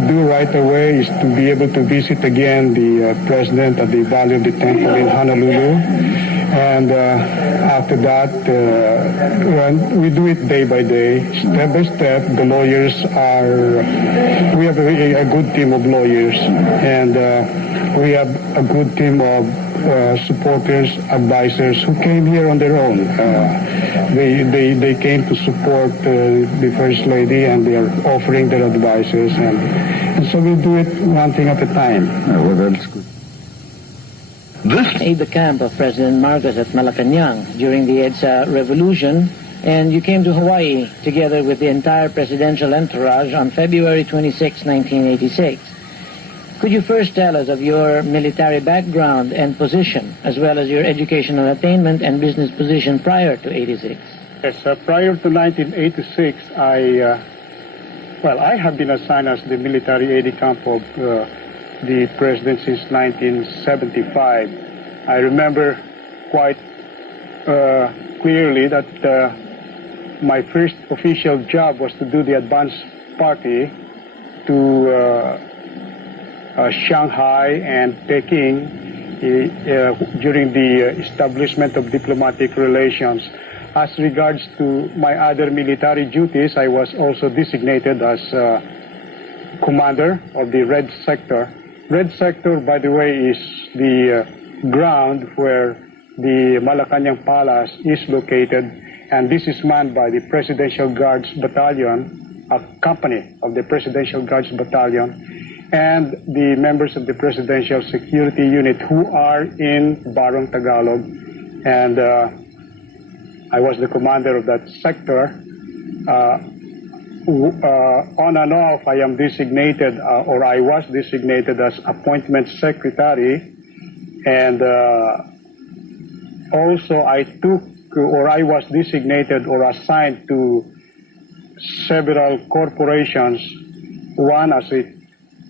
to do right away is to be able to visit again the President at the Valley of the Temple in Hanolulu. And after that, we do it day by day, step by step. The lawyers we have a good team of lawyers, and we have a good team of supporters, advisors who came here on their own. They came to support the First Lady, and they are offering their advices, and so we do it one thing at a time. Well, that's good. This aide-de-camp of President Marcos at Malacanang during the EDSA revolution, and you came to Hawaii together with the entire presidential entourage on February 26, 1986. Could you first tell us of your military background and position, as well as your educational attainment and business position prior to '86? Yes, prior to 1986, I have been assigned as the military aide-de-camp of the president since 1975. I remember quite clearly that my first official job was to do the advance party to Shanghai and Peking during the establishment of diplomatic relations. As regards to my other military duties, I was also designated as commander of the Red Sector. Red Sector, by the way, is the ground where the Malacanang Palace is located, and this is manned by the Presidential Guards Battalion, a company of the Presidential Guards Battalion, and the members of the Presidential Security Unit who are in Barong Tagalog. And I was the commander of that sector. On and off, I am designated, or I was designated as appointment secretary, and also I was designated or assigned to several corporations, one as a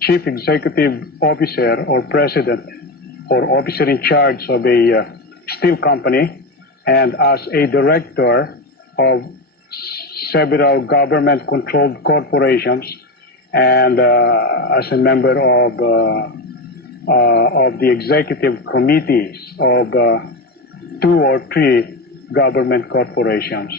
chief executive officer or president or officer in charge of a steel company, and as a director of several government-controlled corporations, and as a member of the executive committees of 2 or 3 government corporations.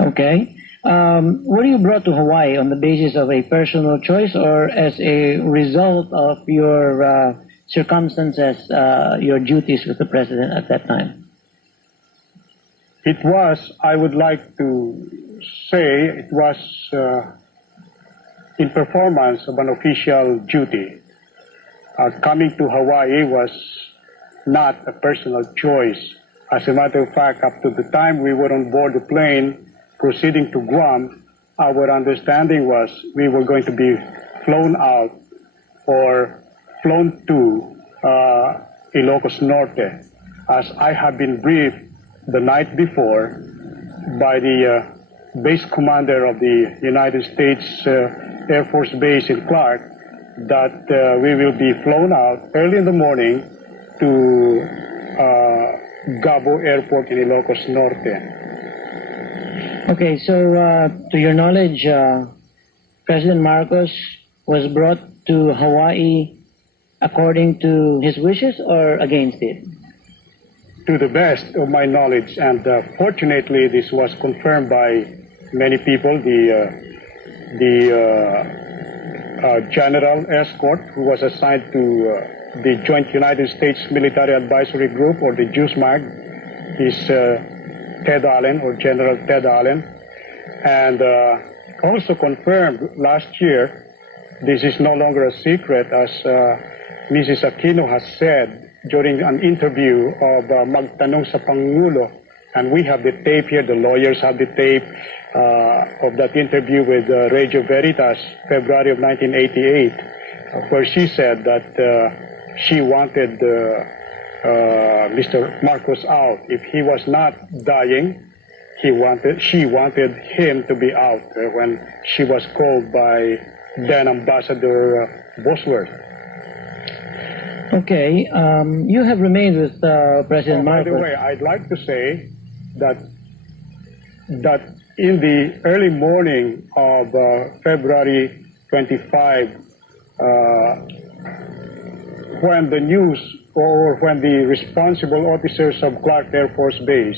Okay. Were you brought to Hawaii on the basis of a personal choice or as a result of your circumstances, your duties with the president at that time? It was, I would like to say, it was in performance of an official duty. Coming to Hawaii was not a personal choice. As a matter of fact, up to the time we were on board the plane proceeding to Guam, our understanding was we were going to be flown out or flown to Ilocos Norte, as I have been briefed the night before by the base commander of the United States Air Force Base in Clark that we will be flown out early in the morning to Gabo Airport in Ilocos Norte. Okay, so to your knowledge, President Marcos was brought to Hawaii according to his wishes or against it? To the best of my knowledge, and fortunately this was confirmed by many people. The General Escort, who was assigned to the Joint United States Military Advisory Group, or the JUSMAG, is Ted Allen, or General Ted Allen, and also confirmed last year. This is no longer a secret, as Mrs. Aquino has said during an interview of Magtanong sa Pangulo, and we have the tape here, the lawyers have the tape of that interview with Radio Veritas, February of 1988, where she said that she wanted Mr. Marcos out. If he was not dying, she wanted him to be out when she was called by then Ambassador Bosworth. Okay, you have remained with President Marcos. By the way, I'd like to say that in the early morning of February 25, when the news or when the responsible officers of Clark Air Force Base,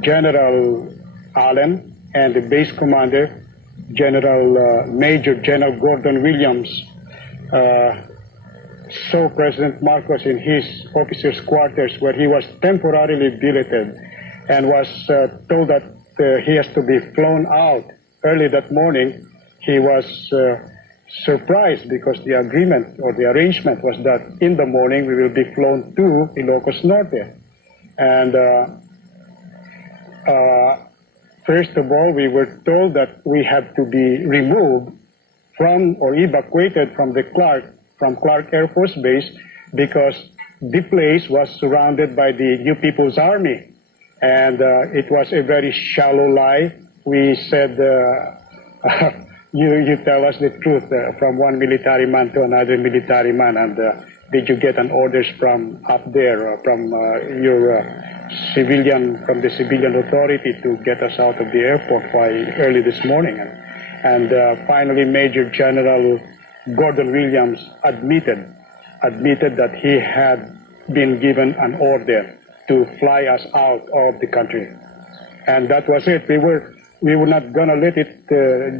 General Allen, and the base commander, Major General Gordon Williams, saw President Marcos in his officers' quarters where he was temporarily billeted and was told that he has to be flown out early that morning. He was surprised because the agreement or the arrangement was that in the morning we will be flown to Ilocos Norte. And first of all, we were told that we had to be removed from or evacuated from Clark Air Force Base because the place was surrounded by the New People's Army. And it was a very shallow lie. We said, you tell us the truth from one military man to another military man. And did you get an orders from up there, from from the civilian authority to get us out of the airport early this morning? And finally, Major General Gordon Williams admitted that he had been given an order to fly us out of the country. And that was it. We were not going to let it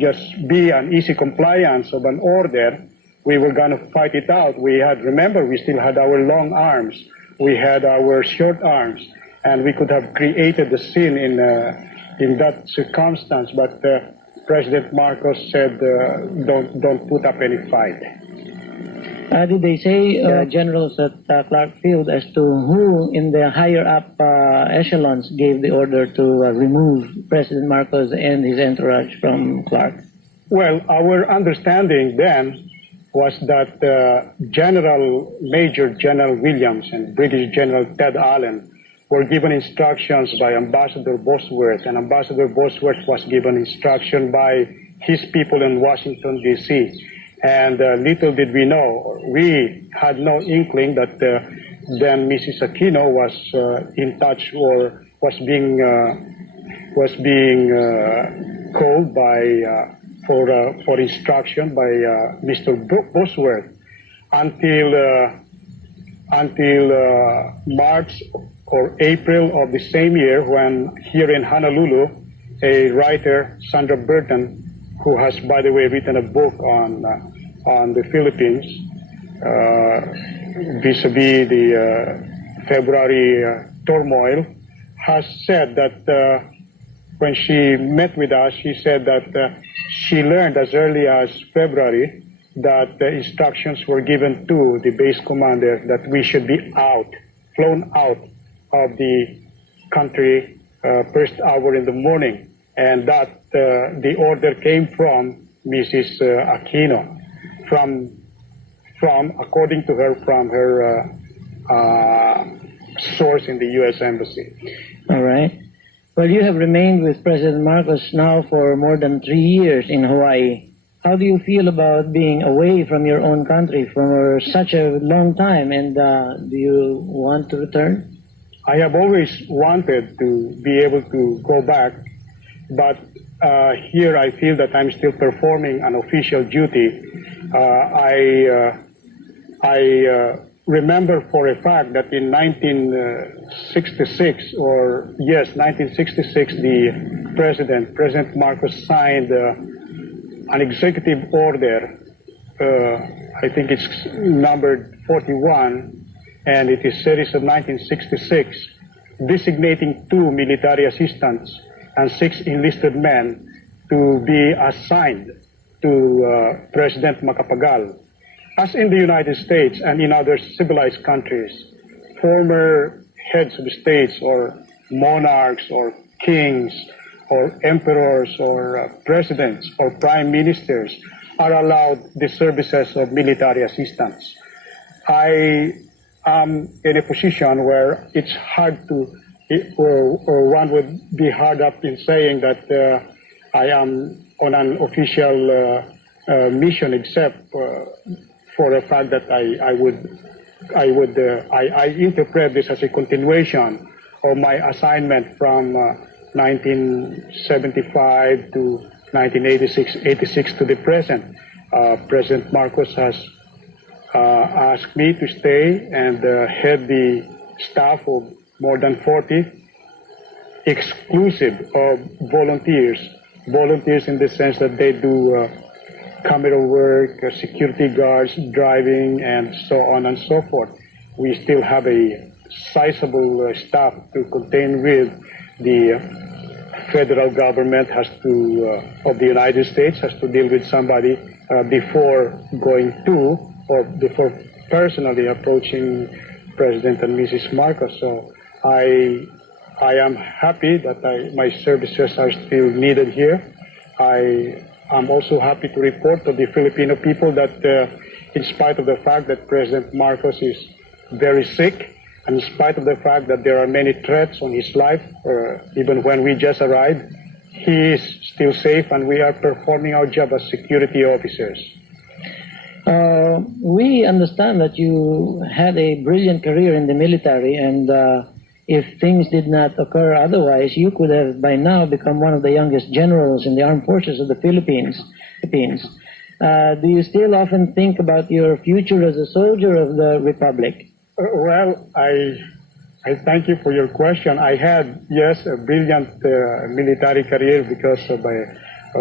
just be an easy compliance of an order. We were going to fight it out. Remember, we still had our long arms. We had our short arms. And we could have created the scene in that circumstance. But President Marcos said, don't put up any fight. Did they say, generals at Clark Field, as to who in the higher up echelons gave the order to remove President Marcos and his entourage from Clark? Well, our understanding then was that Major General Williams and Brigadier General Ted Allen were given instructions by Ambassador Bosworth, and Ambassador Bosworth was given instruction by his people in Washington, D.C., and little did we know, we had no inkling that then Mrs. Aquino was in touch or was being called for instruction by Mr. Bosworth until March or April of the same year, when here in Honolulu, a writer, Sandra Burton, who has, by the way, written a book on the Philippines vis-a-vis the February turmoil, has said that when she met with us, she said that she learned as early as February that the instructions were given to the base commander that we should be flown out of the country first hour in the morning, and that the order came from Mrs. Aquino, according to her, from her source in the U.S. Embassy. All right. Well, you have remained with President Marcos now for more than 3 years in Hawaii. How do you feel about being away from your own country for such a long time, and do you want to return? I have always wanted to be able to go back, but here I feel that I'm still performing an official duty. I remember for a fact that in 1966, the President Marcos signed an executive order, I think it's numbered 41, and it is series of 1966, designating 2 military assistants and 6 enlisted men to be assigned to President Macapagal. As in the United States and in other civilized countries, former heads of states or monarchs or kings or emperors or presidents or prime ministers are allowed the services of military assistants. I am in a position where it's hard to, or one would be hard up in saying that I am on an official mission, except for the fact that I interpret this as a continuation of my assignment from 1975 to 1986 to the present. President Marcos has asked me to stay and head the staff of more than 40, exclusive of volunteers. Volunteers in the sense that they do camera work, security guards, driving, and so on and so forth. We still have a sizable staff to contain with. The federal government has to, of the United States, has to deal with somebody before going to, or before personally approaching President and Mrs. Marcos. So I am happy that my services are still needed here. I'm also happy to report to the Filipino people that in spite of the fact that President Marcos is very sick, and in spite of the fact that there are many threats on his life, even when we just arrived, he is still safe, and we are performing our job as security officers. We understand that you had a brilliant career in the military, and if things did not occur otherwise, you could have by now become one of the youngest generals in the armed forces of the Philippines. Do you still often think about your future as a soldier of the Republic? Well, I thank you for your question. I had, yes, a brilliant military career because of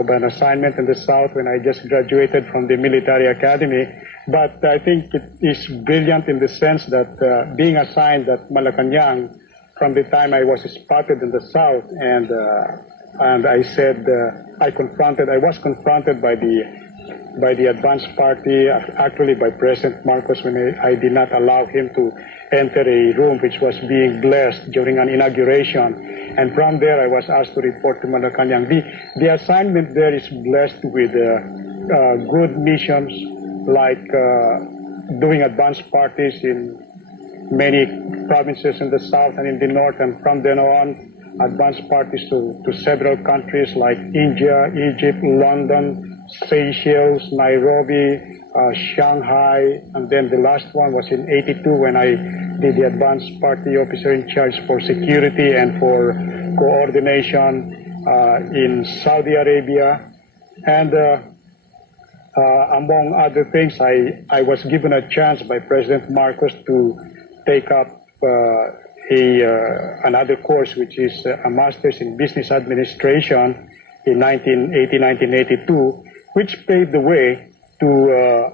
an assignment in the South when I just graduated from the military academy. But I think it is brilliant in the sense that being assigned at Malacanang from the time I was spotted in the South, and I said I was confronted by the advance party, actually by President Marcos, when I did not allow him to enter a room which was being blessed during an inauguration. And from there, I was asked to report to Malacanang. The assignment there is blessed with good missions, like doing advance parties in many provinces in the South and in the North, and from then on, advance parties to several countries like India, Egypt, London, Seychelles, Nairobi, Shanghai, and then the last one was in '82 when I did the advance party officer in charge for security and for coordination in Saudi Arabia. And among other things, I was given a chance by President Marcos to take up another course, which is a master's in business administration in 1982, which paved the way to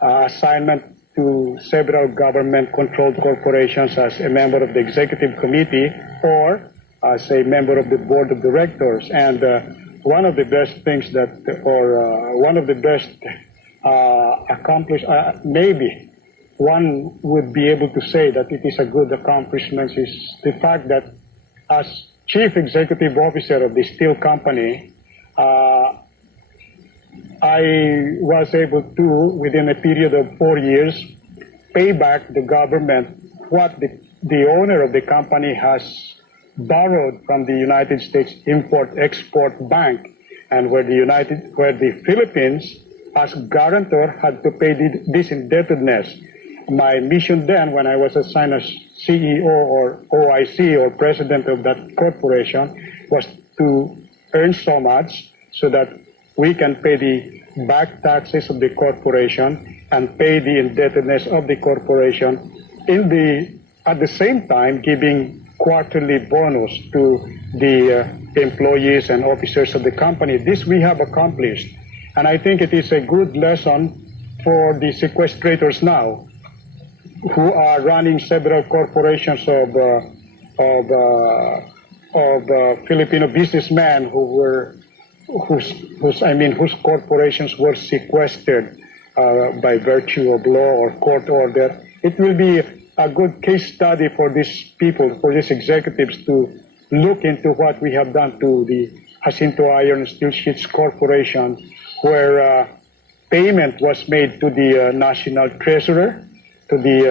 assignment to several government-controlled corporations as a member of the executive committee or as a member of the board of directors. And one of the best things that, or one of the best maybe one would be able to say that it is a good accomplishment, is the fact that as chief executive officer of the steel company, I was able to, within a period of 4 years, pay back the government what the owner of the company has borrowed from the United States Import-Export Bank, and where the Philippines, as guarantor, had to pay this indebtedness. My mission then, when I was assigned as CEO or OIC or president of that corporation, was to earn so much so that we can pay the back taxes of the corporation and pay the indebtedness of the corporation at the same time giving quarterly bonus to the employees and officers of the company. This we have accomplished, and I think it is a good lesson for the sequestrators now, who are running several corporations of Filipino businessmen whose corporations were sequestered by virtue of law or court order. It will be a good case study for these people, for these executives, to look into what we have done to the Jacinto Iron and Steel Sheets Corporation, where payment was made to the national treasurer, to the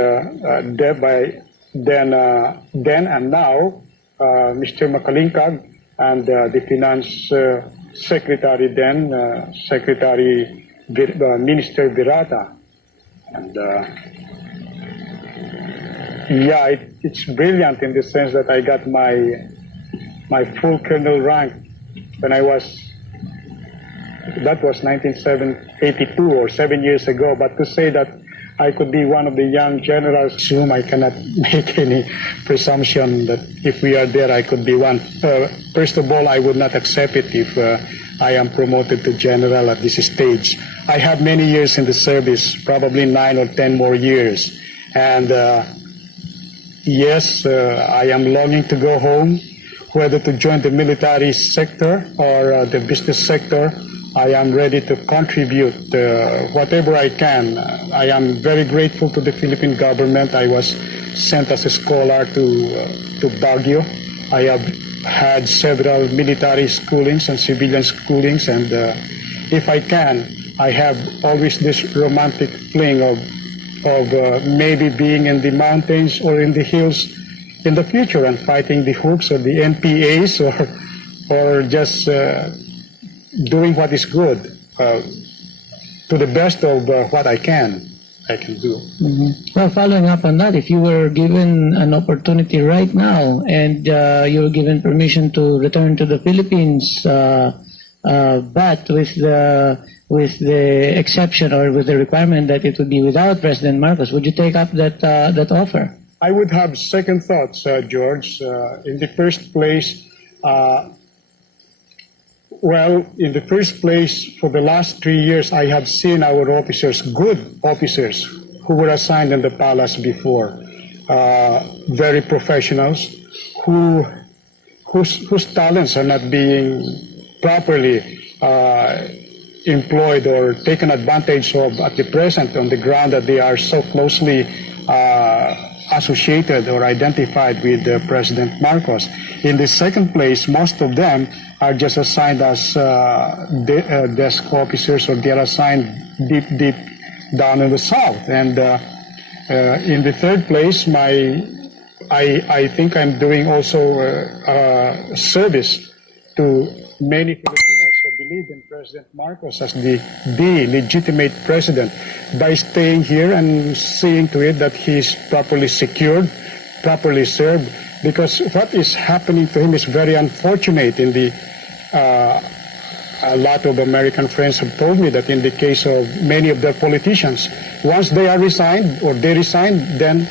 then and now Mr. Makalingkag, and the finance secretary then, Minister Virata. And yeah, it's brilliant in the sense that I got my my full colonel rank when I was, that was 1982 or 7 years ago. But to say that I could be one of the young generals, whom I cannot make any presumption that if we are there, I could be one. First of all, I would not accept it if I am promoted to general at this stage. I have many years in the service, probably 9 or 10 more years. And yes, I am longing to go home, whether to join the military sector or the business sector. I am ready to contribute whatever I can. I am very grateful to the Philippine government. I was sent as a scholar to Baguio. I have had several military schoolings and civilian schoolings, and if I can, I have always this romantic fling of maybe being in the mountains or in the hills in the future and fighting the hooks or the NPAs or just doing what is good to the best of what I can do. Mm-hmm. Well, following up on that, if you were given an opportunity right now and you were given permission to return to the Philippines, but with the exception or with the requirement that it would be without President Marcos, would you take up that offer? I would have second thoughts, George. In the first place, for the last 3 years, I have seen our officers, good officers, who were assigned in the palace before, very professionals, whose talents are not being properly employed or taken advantage of at the present, on the ground that they are so closely associated or identified with President Marcos. In the second place, most of them are just assigned as desk officers, or they are assigned deep down in the south. And in the third place, I think I'm doing also service to many Filipinos who believe in President Marcos as the legitimate president by staying here and seeing to it that he is properly secured, properly served, because what is happening to him is very unfortunate. A lot of American friends have told me that in the case of many of their politicians, once they are resigned or they resign, then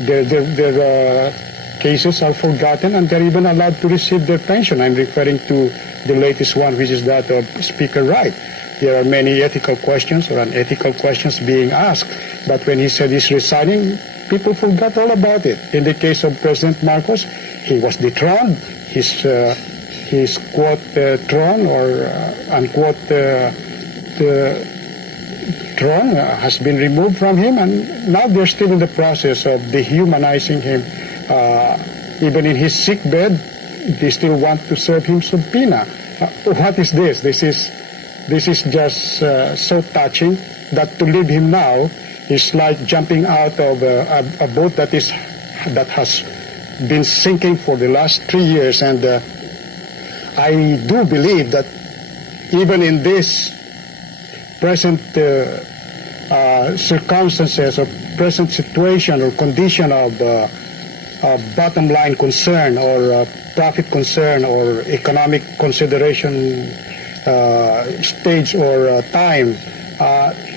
their cases are forgotten and they're even allowed to receive their pension. I'm referring to the latest one, which is that of Speaker Wright. There are many ethical questions or unethical questions being asked, but when he said he's resigning, people forgot all about it. In the case of President Marcos, he was dethroned. His quote throne or unquote throne has been removed from him, and now they're still in the process of dehumanizing him. Even in his sick bed, they still want to serve him subpoena. What is this? This is just so touching that to leave him now is like jumping out of a boat that has been sinking for the last 3 years. And I do believe that even in this present circumstances or present situation or condition of bottom line concern or profit concern or economic consideration stage or time,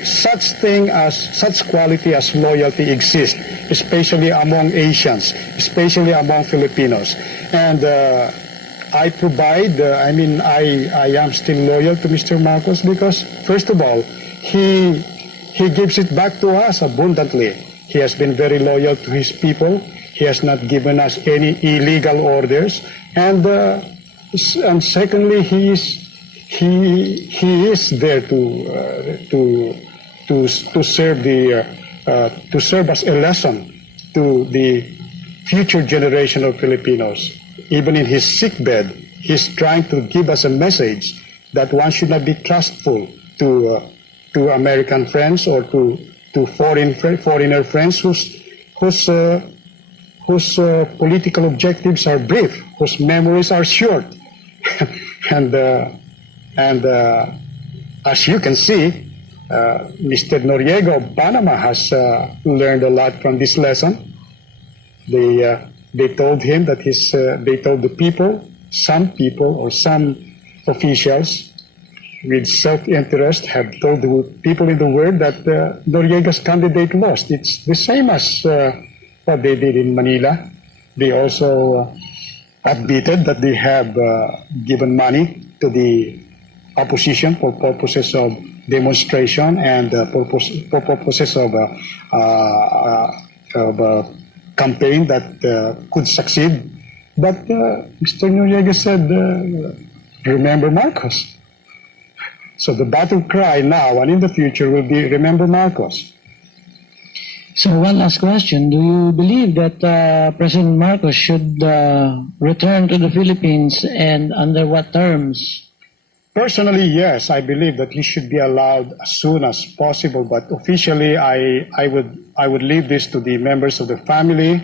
such quality as loyalty exists, especially among Asians, especially among Filipinos. And I am still loyal to Mr. Marcos because, first of all, he gives it back to us abundantly. He has been very loyal to his people. He has not given us any illegal orders. And secondly, he is there to serve as a lesson to the future generation of Filipinos. Even in his sick bed, he's trying to give us a message that one should not be trustful to American friends or to foreigner friends whose political objectives are brief, whose memories are short. and as you can see, Mr. Noriega of Panama has learned a lot from this lesson. They told him that they told the people some people or some officials with self-interest have told the people in the world that Noriega's candidate lost. It's the same as what they did in Manila. They also admitted that they have given money to the opposition for purposes of demonstration and for purposes of a campaign that could succeed. But Mr. Noriega said, remember Marcos. So the battle cry now and in the future will be, remember Marcos. So one last question. Do you believe that President Marcos should return to the Philippines, and under what terms? Personally, yes, I believe that he should be allowed as soon as possible. But officially, I would leave this to the members of the family.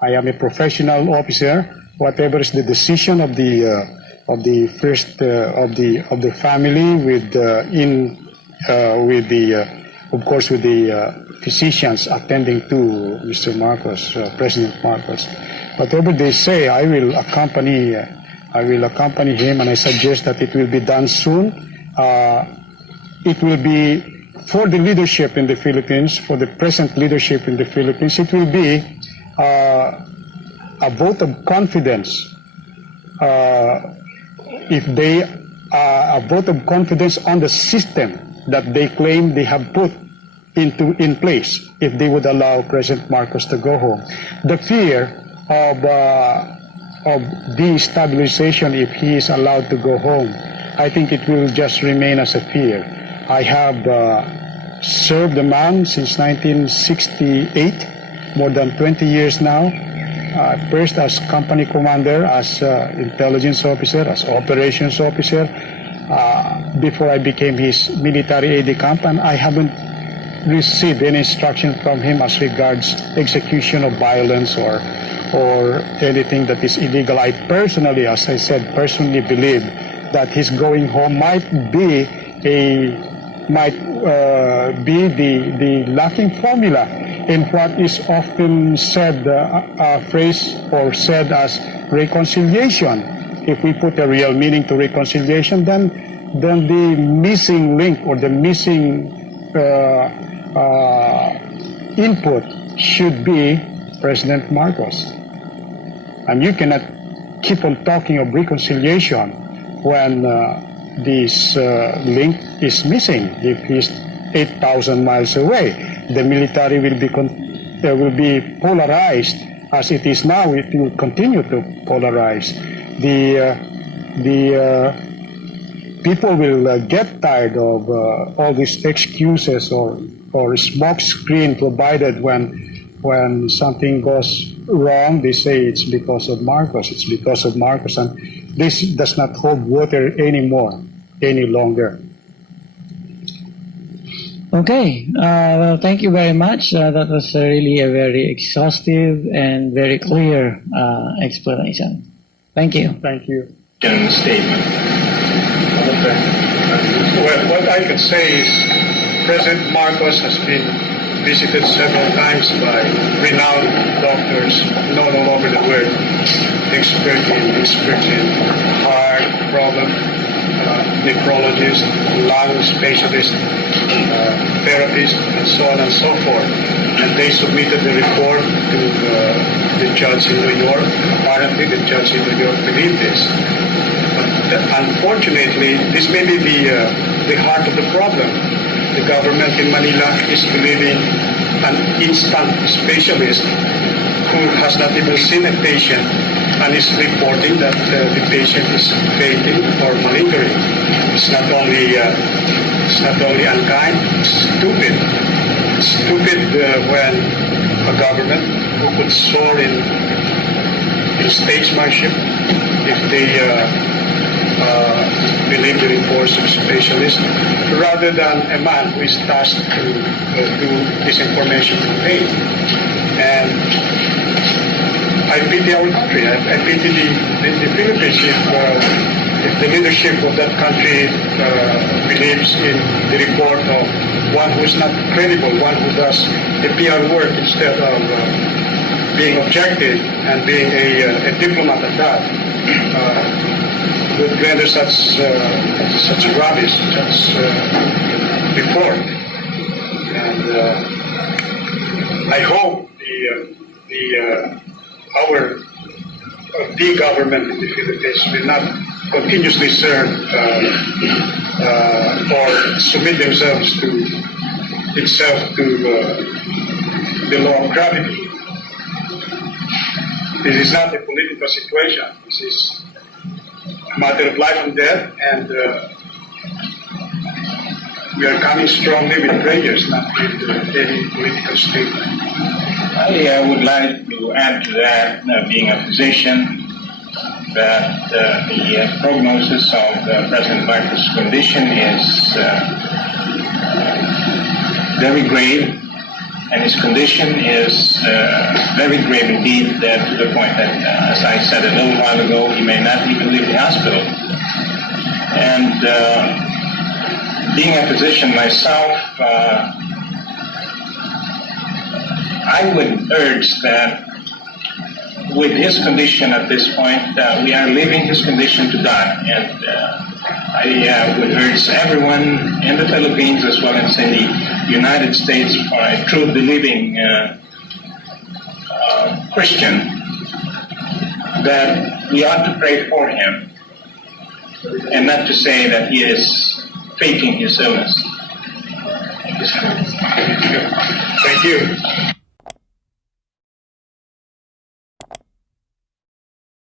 I am a professional officer. Whatever is the decision of the family, with the physicians attending to Mr. Marcos, President Marcos. Whatever they say, I will accompany him, and I suggest that it will be done soon. It will be for the leadership in the Philippines, for the present leadership in the Philippines. It will be a vote of confidence. If they a vote of confidence on the system that they claim they have put in place, if they would allow President Marcos to go home. The fear of destabilization, if he is allowed to go home, I think it will just remain as a fear. I have served the man since 1968, more than 20 years now. First as company commander, as intelligence officer, as operations officer, before I became his military aide-de-camp, and I haven't received any instruction from him as regards execution of violence or anything that is illegal. I personally, as I said, personally believe that his going home might be the lacking formula in what is often said, phrase or said as reconciliation. If we put a real meaning to reconciliation, then the missing link or the missing input should be President Marcos. And you cannot keep on talking of reconciliation when this link is missing. If he's 8,000 miles away, the military will be polarized as it is now. It will continue to polarize. The people will get tired of all these excuses or smoke screen provided when something goes wrong. They say it's because of Marcos. It's because of Marcos, and this does not hold water any longer. Okay. Well, thank you very much. That was really a very exhaustive and very clear explanation. Thank you. Thank you. Statement. Okay. Well, what I can say is President Marcos has been visited several times by renowned doctors known all over the world, expert in heart problem, nephrologist, lung specialist, therapist, and so on and so forth. And they submitted the report to the judge in New York. Apparently, the judge in New York believed this. But unfortunately, this may be the heart of the problem. The government in Manila is believing an instant specialist who has not even seen a patient and is reporting that the patient is fainting or malingering. It's not only unkind, it's stupid. It's stupid when a government who could soar in statesmanship if they believe the reports of specialists, rather than a man who is tasked to do disinformation campaign. And I pity our country. I pity the Philippines if the leadership of that country believes in the report of one who is not credible, one who does the PR work instead of being objective and being a diplomat at that. would render such rubbish, such report. And I hope our government in the Philippines will not continuously serve or submit themselves to the law of gravity. This is not a political situation. This is a matter of life and death, and we are coming strongly with prayers, not with any political statement. I would like to add to that, being a physician, that the prognosis of President Marcos' condition is very grave, and his condition is very grave indeed, to the point that, as I said a little while ago, he may not even leave the hospital. And being a physician myself, I would urge that with his condition at this point, we are leaving his condition to God. And I would urge everyone in the Philippines as well as in the United States, for a true believing Christian, that we ought to pray for him and not to say that he is faking his illness. Thank you.